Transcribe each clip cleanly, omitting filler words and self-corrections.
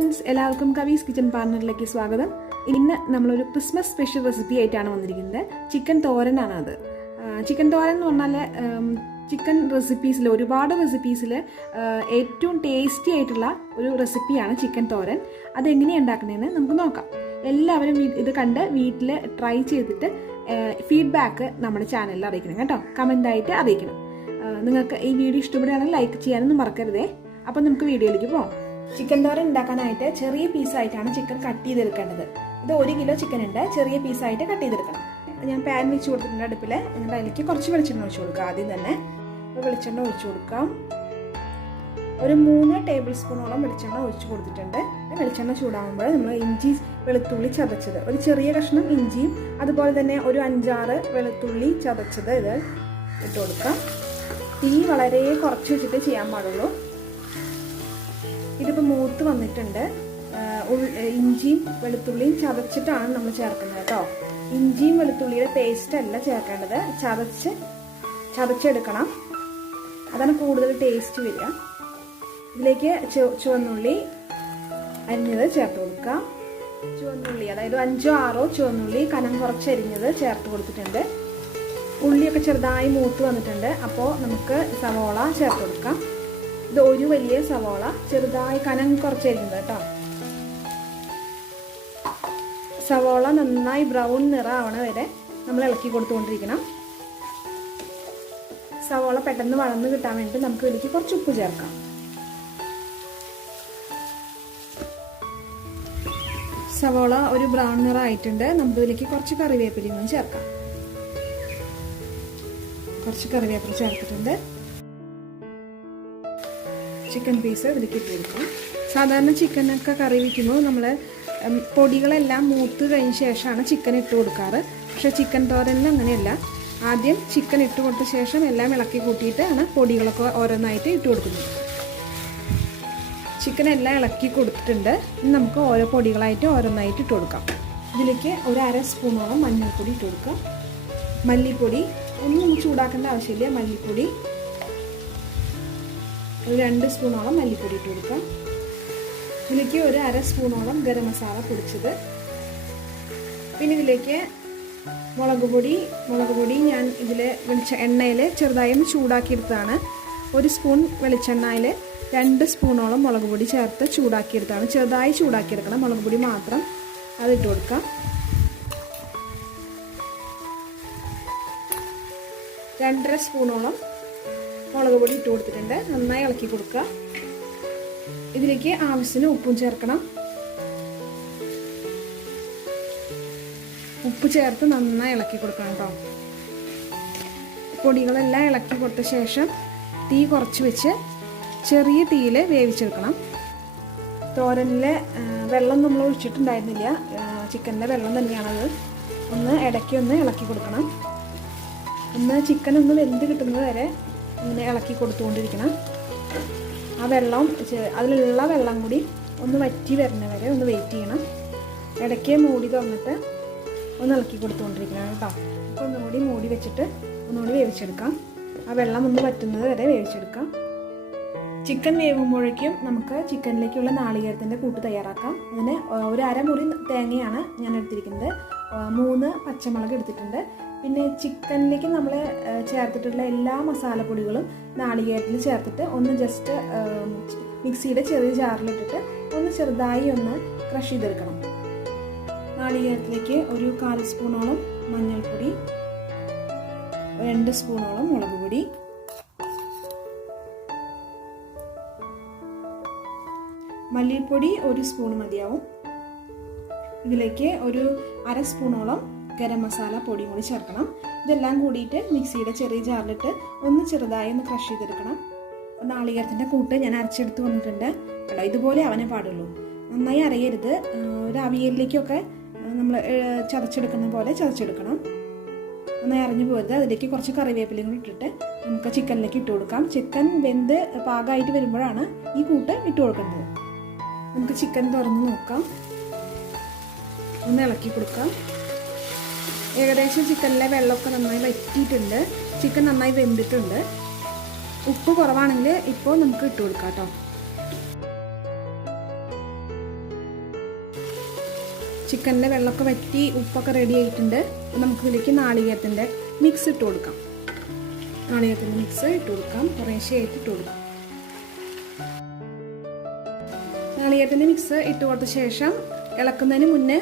Friends, എല്ലാവർക്കും കവീസ് kitchen പാർട്ണറിലേക്ക് സ്വാഗതം. ഇന്ന് നമ്മളൊരു ക്രിസ്മസ് സ്പെഷ്യൽ റെസിപ്പി ആയിട്ടാണ് വന്നിരിക്കുന്നത്. ചിക്കൻ തോരനാണ് അത്. ചിക്കൻ തോരൻ എന്ന് പറഞ്ഞാൽ ചിക്കൻ റെസിപ്പീസിൽ ഒരുപാട് റെസിപ്പീസിൽ ഏറ്റവും ടേസ്റ്റി ആയിട്ടുള്ള ഒരു റെസിപ്പിയാണ് ചിക്കൻ തോരൻ. അതെങ്ങനെയാണ് ഉണ്ടാക്കുന്നതെന്ന് നമുക്ക് നോക്കാം. എല്ലാവരും ഇത് കണ്ട് വീട്ടിൽ ട്രൈ ചെയ്തിട്ട് ഫീഡ്ബാക്ക് നമ്മുടെ ചാനലിൽ അറിയിക്കണം കേട്ടോ. കമൻ്റായിട്ട് അറിയിക്കണം. നിങ്ങൾക്ക് ഈ വീഡിയോ ഇഷ്ടപ്പെടുകയാണെങ്കിൽ ലൈക്ക് ചെയ്യാനൊന്നും മറക്കരുതേ. അപ്പം നമുക്ക് വീഡിയോയിലേക്ക് പോകാം. ചിക്കൻ തോരൻ ഉണ്ടാക്കാനായിട്ട് ചെറിയ പീസായിട്ടാണ് ചിക്കൻ കട്ട് ചെയ്തെടുക്കേണ്ടത്. ഇത് 1 കിലോ ചിക്കൻ ഉണ്ട്. ചെറിയ പീസായിട്ട് കട്ട് ചെയ്തെടുക്കണം. ഞാൻ പാൻ വെച്ച് കൊടുത്തിട്ടുണ്ട് അടുപ്പിൽ. എന്നിട്ട് അതിലേക്ക് കുറച്ച് വെളിച്ചെണ്ണ ഒഴിച്ചു കൊടുക്കുക. ആദ്യം തന്നെ വെളിച്ചെണ്ണ ഒഴിച്ചു കൊടുക്കാം. ഒരു 3 ടേബിൾ സ്പൂണോളം വെളിച്ചെണ്ണ ഒഴിച്ചു കൊടുത്തിട്ടുണ്ട്. വെളിച്ചെണ്ണ ചൂടാകുമ്പോൾ നമ്മൾ ഇഞ്ചി വെളുത്തുള്ളി ചതച്ചത്, ഒരു ചെറിയ കഷ്ണം ഇഞ്ചിയും അതുപോലെ തന്നെ ഒരു 5-6 വെളുത്തുള്ളി ചതച്ചത് ഇത് ഇട്ട് കൊടുക്കാം. തീ വളരെ കുറച്ച് വെച്ചിട്ട് ചെയ്യാൻ പാടുള്ളൂ. ഇതിപ്പോൾ മൂത്ത് വന്നിട്ടുണ്ട്. ഇഞ്ചിയും വെളുത്തുള്ളിയും ചതച്ചിട്ടാണ് നമ്മൾ ചേർക്കുന്നത് കേട്ടോ. ഇഞ്ചിയും വെളുത്തുള്ളിയുടെ പേസ്റ്റ് അല്ല ചേർക്കേണ്ടത്, ചതച്ചെടുക്കണം. അതാണ് കൂടുതൽ ടേസ്റ്റ് വരിക. ഇതിലേക്ക് ചുവന്നുള്ളി അരിഞ്ഞത് ചേർത്ത് കൊടുക്കാം. ചുവന്നുള്ളി അതായത് 5-6 ചുവന്നുള്ളി കനം കുറച്ചരിഞ്ഞത് ചേർത്ത് കൊടുത്തിട്ടുണ്ട്. ഉള്ളിയൊക്കെ ചെറുതായി മൂത്ത് വന്നിട്ടുണ്ട്. അപ്പോൾ നമുക്ക് സവോള ചേർത്ത് കൊടുക്കാം. ഇത് ഒരു വലിയ സവോള ചെറുതായി കനം കുറച്ചരിഞ്ഞത് കേട്ടോ. സവോള നന്നായി ബ്രൗൺ നിറമാവണ വരെ നമ്മൾ ഇളക്കി കൊടുത്തുകൊണ്ടിരിക്കണം. സവോള പെട്ടെന്ന് വളർന്ന് കിട്ടാൻ വേണ്ടി നമുക്ക് ഇതിലേക്ക് കുറച്ച് ഉപ്പ് ചേർക്കാം. സവോള ഒരു ബ്രൗൺ നിറമായിട്ടുണ്ട്. നമുക്ക് ഇതിലേക്ക് കുറച്ച് കറിവേപ്പിലയും ചേർക്കാം. കുറച്ച് കറിവേപ്പില ചേർത്തിട്ടുണ്ട്. ചിക്കൻ പീസ് ഇതിലേക്ക് ഇട്ട് കൊടുക്കാം. സാധാരണ ചിക്കനൊക്കെ കറി വയ്ക്കുമ്പോൾ നമ്മൾ പൊടികളെല്ലാം മൂത്ത് കഴിഞ്ഞ ശേഷമാണ് ചിക്കൻ ഇട്ട് കൊടുക്കാറ്. പക്ഷേ ചിക്കൻ തോരനിൽ അങ്ങനെയല്ല. ആദ്യം ചിക്കൻ ഇട്ട് കൊടുത്ത ശേഷം എല്ലാം ഇളക്കി കൂട്ടിയിട്ടാണ് പൊടികളൊക്കെ ഓരോന്നായിട്ട് ഇട്ട് കൊടുക്കുന്നത്. ചിക്കൻ എല്ലാം ഇളക്കി കൊടുത്തിട്ടുണ്ട്. ഇനി നമുക്ക് ഓരോ പൊടികളായിട്ട് ഓരോന്നായിട്ട് ഇട്ട് കൊടുക്കാം. ഇതിലേക്ക് ഒരു 1/2 സ്പൂണോളം മഞ്ഞൾപ്പൊടി ഇട്ട് കൊടുക്കാം. മല്ലിപ്പൊടി ഒന്നും നമുക്ക് ചൂടാക്കേണ്ട ആവശ്യമില്ല. മല്ലിപ്പൊടി ഒരു 2 സ്പൂണോളം മല്ലിപ്പൊടി ഇട്ട് കൊടുക്കാം. ഇതിലേക്ക് ഒരു 1/2 സ്പൂണോളം ഗരം മസാല പൊടിച്ചത്. പിന്നെ ഇതിലേക്ക് മുളക് പൊടി ഞാൻ ഇതിൽ എണ്ണയിൽ ചെറുതായി ഒന്ന് ചൂടാക്കിയെടുത്തതാണ്. 1 സ്പൂൺ വെളിച്ചെണ്ണയിൽ 2 സ്പൂണോളം മുളക് പൊടി ചേർത്ത് ചൂടാക്കിയെടുത്താണ്. ചെറുതായി ചൂടാക്കിയെടുക്കണം. മുളക് പൊടി മാത്രം അതിട്ട് കൊടുക്കാം. 2.5 സ്പൂണോളം മുളക് പൊടി ഇട്ട് കൊടുത്തിട്ടുണ്ട്. നന്നായി ഇളക്കി കൊടുക്കുക. ഇതിലേക്ക് ആവശ്യത്തിന് ഉപ്പും ചേർക്കണം. ഉപ്പ് ചേർത്ത് നന്നായി ഇളക്കി കൊടുക്കണം കേട്ടോ. പൊടികളെല്ലാം ഇളക്കി കൊടുത്ത ശേഷം തീ കുറച്ച് വെച്ച് ചെറിയ തീയിൽ വേവിച്ചെടുക്കണം. തോരനിലെ വെള്ളം നമ്മൾ ഒഴിച്ചിട്ടുണ്ടായിരുന്നില്ല. ചിക്കനിലെ വെള്ളം തന്നെയാണത്. ഇടയ്ക്ക് ഇളക്കി കൊടുക്കണം. ചിക്കൻ വെന്ത് കിട്ടുന്നത് വരെ ഇങ്ങനെ ഇളക്കി കൊടുത്തുകൊണ്ടിരിക്കണം. ആ വെള്ളം അതിലുള്ള വെള്ളം കൂടി വറ്റി വരുന്ന വരെ വെയിറ്റ് ചെയ്യണം. ഇടയ്ക്ക് മൂടി തുറന്നിട്ട് ഇളക്കി കൊടുത്തുകൊണ്ടിരിക്കണം കേട്ടോ. അപ്പോൾ ഒന്നുകൂടി മൂടി വെച്ചിട്ട് ഒന്നുകൂടി വേവിച്ചെടുക്കാം. ആ വെള്ളം വറ്റുന്നത് വരെ വേവിച്ചെടുക്കാം. ചിക്കൻ വേവുമ്പോഴേക്കും നമുക്ക് ചിക്കനിലേക്കുള്ള നാളികേരത്തിൻ്റെ കൂട്ട് തയ്യാറാക്കാം. അതിന് ഒരു 1/2 മുറി തേങ്ങയാണ് ഞാൻ എടുത്തിരിക്കുന്നത്. 3 പച്ചമുളക് എടുത്തിട്ടുണ്ട്. പിന്നെ ചിക്കനിലേക്ക് നമ്മൾ ചേർത്തിട്ടുള്ള എല്ലാ മസാലപ്പൊടികളും നാളികേരത്തിൽ ചേർത്തിട്ട് ജസ്റ്റ് മിക്സിയുടെ ചെറിയ ജാറിലിട്ടിട്ട് ചെറുതായി ക്രഷ് ചെയ്തെടുക്കണം. നാളികേരത്തിലേക്ക് ഒരു 1/4 സ്പൂണോളം മഞ്ഞൾപ്പൊടി, 2 സ്പൂണോളം മുളക് പൊടി, മല്ലിപ്പൊടി 1 സ്പൂൺ മതിയാവും. ഇതിലേക്ക് ഒരു 1/2 സ്പൂണോളം ഗരം മസാല പൊടിയും കൂടി ചേർക്കണം. ഇതെല്ലാം കൂടിയിട്ട് മിക്സിയുടെ ചെറിയ ജാറിലിട്ട് ചെറുതായി ക്രഷ് ചെയ്തെടുക്കണം. നാളികേരത്തിൻ്റെ കൂട്ട് ഞാൻ അരച്ചെടുത്ത് വന്നിട്ടുണ്ട് കേട്ടോ. ഇതുപോലെ അവനെ പാടുള്ളൂ. നന്നായി അരയരുത്. ഒരു അവിയലിലേക്കൊക്കെ നമ്മൾ ചതച്ചെടുക്കുന്ന പോലെ ചതച്ചെടുക്കണം. നന്നായി അരഞ്ഞു പോകരുത്. അതിലേക്ക് കുറച്ച് കറിവേപ്പിലയും കൂടി ഇട്ടിട്ട് നമുക്ക് ചിക്കനിലേക്ക് ഇട്ട് കൊടുക്കാം. ചിക്കൻ വെന്ത് പാകമായിട്ട് വരുമ്പോഴാണ് ഈ കൂട്ട് ഇട്ട് കൊടുക്കേണ്ടത്. നമുക്ക് ചിക്കൻ തുറന്ന് നോക്കാം. ഇളക്കി കൊടുക്കാം. ഏകദേശം ചിക്കനിലെ വെള്ളമൊക്കെ നന്നായി വറ്റിയിട്ടുണ്ട്. ചിക്കൻ നന്നായി വെന്തിട്ടുണ്ട്. ഉപ്പ് കുറവാണെങ്കിൽ ഇപ്പോൾ നമുക്ക് ഇട്ട് കൊടുക്കാം കേട്ടോ. ചിക്കനിലെ വെള്ളമൊക്കെ വറ്റി ഉപ്പൊക്കെ റെഡി ആയിട്ടുണ്ട്. നമുക്ക് ഇതിലേക്ക് നാളികേരത്തിൻ്റെ മിക്സ് ഇട്ട് കൊടുക്കാം. നാളികേരത്തിൻ്റെ മിക്സ് ഇട്ട് കൊടുക്കാം. കുറേശ്ശെയായിട്ട് ഇട്ട് കൊടുക്കാം. നാളികേരത്തിൻ്റെ മിക്സ് ഇട്ട് കൊടുത്ത ശേഷം ഇളക്കുന്നതിന് മുന്നേ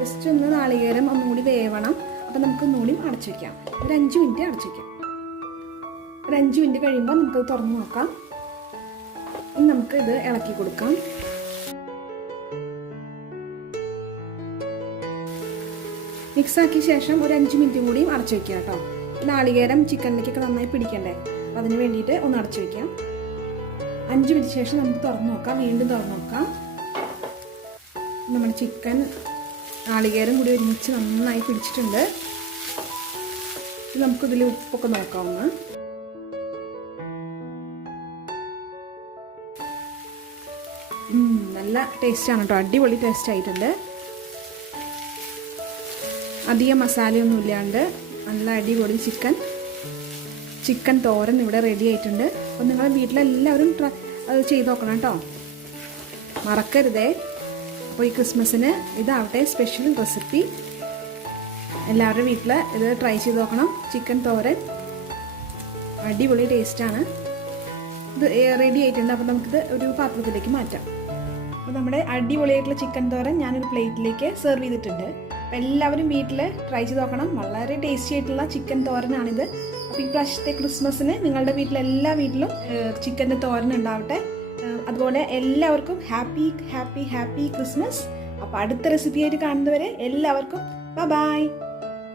ജസ്റ്റ് ഒന്ന് നാളികേരം ഒന്നുകൂടി വേവണം. അപ്പം നമുക്ക് ഒന്നുകൂടി അടച്ചു വയ്ക്കാം. ഒരു 5 മിനിറ്റ് അടച്ചു വയ്ക്കാം. ഒരു 5 മിനിറ്റ് കഴിയുമ്പോൾ നമുക്കത് തുറന്ന് നോക്കാം. ഇനി നമുക്ക് ഇത് ഇളക്കി കൊടുക്കാം. മിക്സാക്കിയ ശേഷം ഒരു 5 മിനിറ്റും കൂടി അടച്ചു വയ്ക്കുക കേട്ടോ. നാളികേരം ചിക്കനിലേക്കൊക്കെ നന്നായി പിടിക്കണ്ടേ, അപ്പം അതിന് വേണ്ടിയിട്ട് ഒന്ന് അടച്ചു വയ്ക്കാം. 5 മിനിറ്റ് ശേഷം നമുക്ക് തുറന്ന് നോക്കാം. വീണ്ടും തുറന്ന് നോക്കാം. നമ്മുടെ ചിക്കൻ നാളികേരം കൂടി ഒരുമിച്ച് നന്നായി പിടിച്ചിട്ടുണ്ട്. നമുക്കിതിൽ ഉപ്പൊക്കെ നോക്കാവുന്ന. നല്ല ടേസ്റ്റാണ് കേട്ടോ. അടിപൊളി ടേസ്റ്റ് ആയിട്ടുണ്ട്. അധികം മസാലയൊന്നും ഇല്ലാണ്ട് നല്ല അടിപൊളി ചിക്കൻ തോരൻ ഇവിടെ റെഡി ആയിട്ടുണ്ട്. അപ്പം നിങ്ങളുടെ വീട്ടിലെല്ലാവരും അത് ചെയ്ത് നോക്കണം കേട്ടോ, മറക്കരുതേ. അപ്പോൾ ഈ ക്രിസ്മസിന് ഇതാവട്ടെ സ്പെഷ്യൽ റെസിപ്പി. എല്ലാവരുടെ വീട്ടിൽ ഇത് ട്രൈ ചെയ്ത് നോക്കണം. ചിക്കൻ തോരൻ അടിപൊളി ടേസ്റ്റാണ്. ഇത് റെഡി ആയിട്ടുണ്ട്. അപ്പോൾ നമുക്കിത് ഒരു പാത്രത്തിലേക്ക് മാറ്റാം. അപ്പോൾ നമ്മുടെ അടിപൊളിയായിട്ടുള്ള ചിക്കൻ തോരൻ ഞാനൊരു പ്ലേറ്റിലേക്ക് സെർവ് ചെയ്തിട്ടുണ്ട്. അപ്പോൾ എല്ലാവരും വീട്ടിൽ ട്രൈ ചെയ്ത് നോക്കണം. വളരെ ടേസ്റ്റി ആയിട്ടുള്ള ചിക്കൻ തോരനാണിത്. അപ്പോൾ ഈ പ്രാവശ്യത്തെ ക്രിസ്മസിന് നിങ്ങളുടെ വീട്ടിലെല്ലാ വീട്ടിലും ചിക്കൻ്റെ തോരൻ ഉണ്ടാവട്ടെ. അതുപോലെ എല്ലാവർക്കും ഹാപ്പി ഹാപ്പി ഹാപ്പി ക്രിസ്മസ്. അപ്പോൾ അടുത്ത റെസിപ്പിയായിട്ട് കാണുന്നവരെ എല്ലാവർക്കും ബൈ.